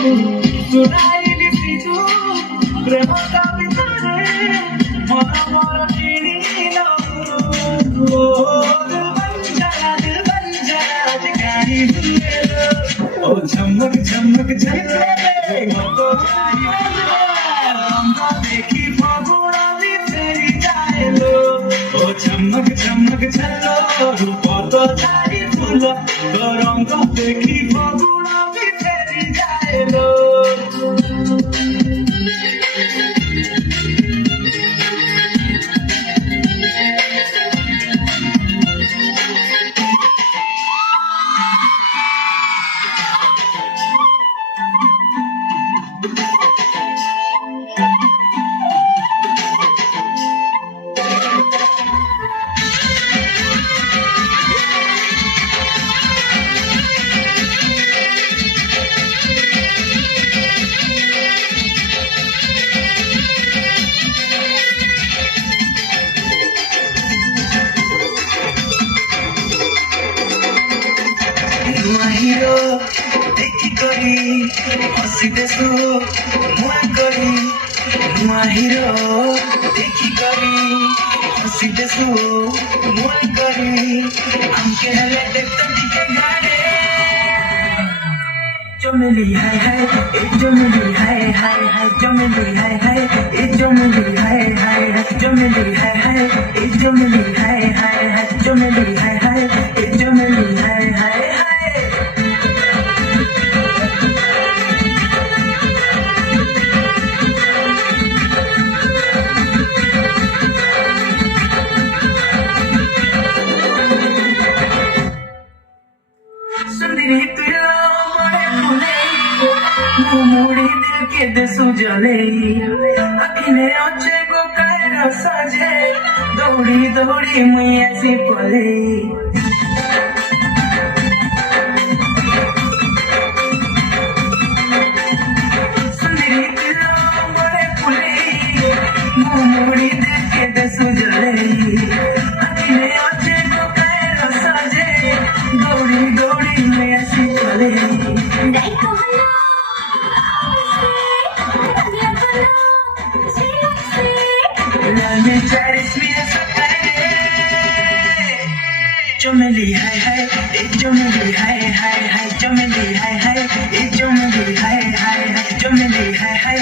सुनाइली सी तू प्रेम कविता रे मन मोर किणिलो दिल बन जा आज कहानी सुनेलो ओ झमक झमक झलके तो रंग देखी फागुना भी तेरी जाएलो ओ झमक झमक झलो रूप तो चारी फूल तो रंग देखी फागुना भी तेरी जाएलो हिरो देखी करी हसी देसु मुआ करी नुआ हिरो देखी करी हसी देसु मुआ करी हमके हले देखते दिखे गाड़े जो मिली हाय हाय जो मिली हाय हाय हाय जो मिली हाय हाय जो मिली हाय हाय जो मिली हाय हाय जो मिली हाय हाय जो मिली हाय हाय जो मिली हाय हाय सुंदरी तुला मोरे फुले मुड़ी दिल के दसु जले अखिने अच्छे को कहरा साजे दौड़ी दौड़ी मुई ऐसी पले सुंदरी तुला मोरे फुले मुड़ी दिल के दसु जले अखिने अच्छे को कहरा साजे दौड़ी दौड़ी जो मिली हाय हाय जो मिली हाय हाय हाय जो मिली हाय हाय जो मिली हाय हाय जो मिली हाय हाय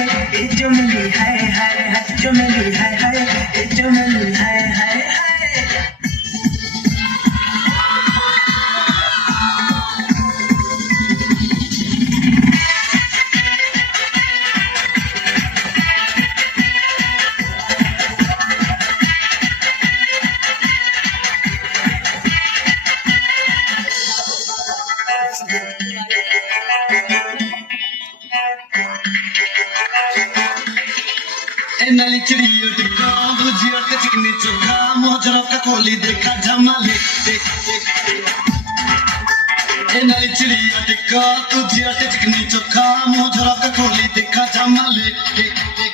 जो मिली हाय हाय जो मिली हाय हाय जो मिली हाय हाय नाली चिड़ियों टिक्का भुजिया के चिकनी चोखा मोजरा का कोली देखा जमाले नाली चिड़ियों टिक्का भुजिया के चिकनी चोखा मोजरा का कोली देखा जमाले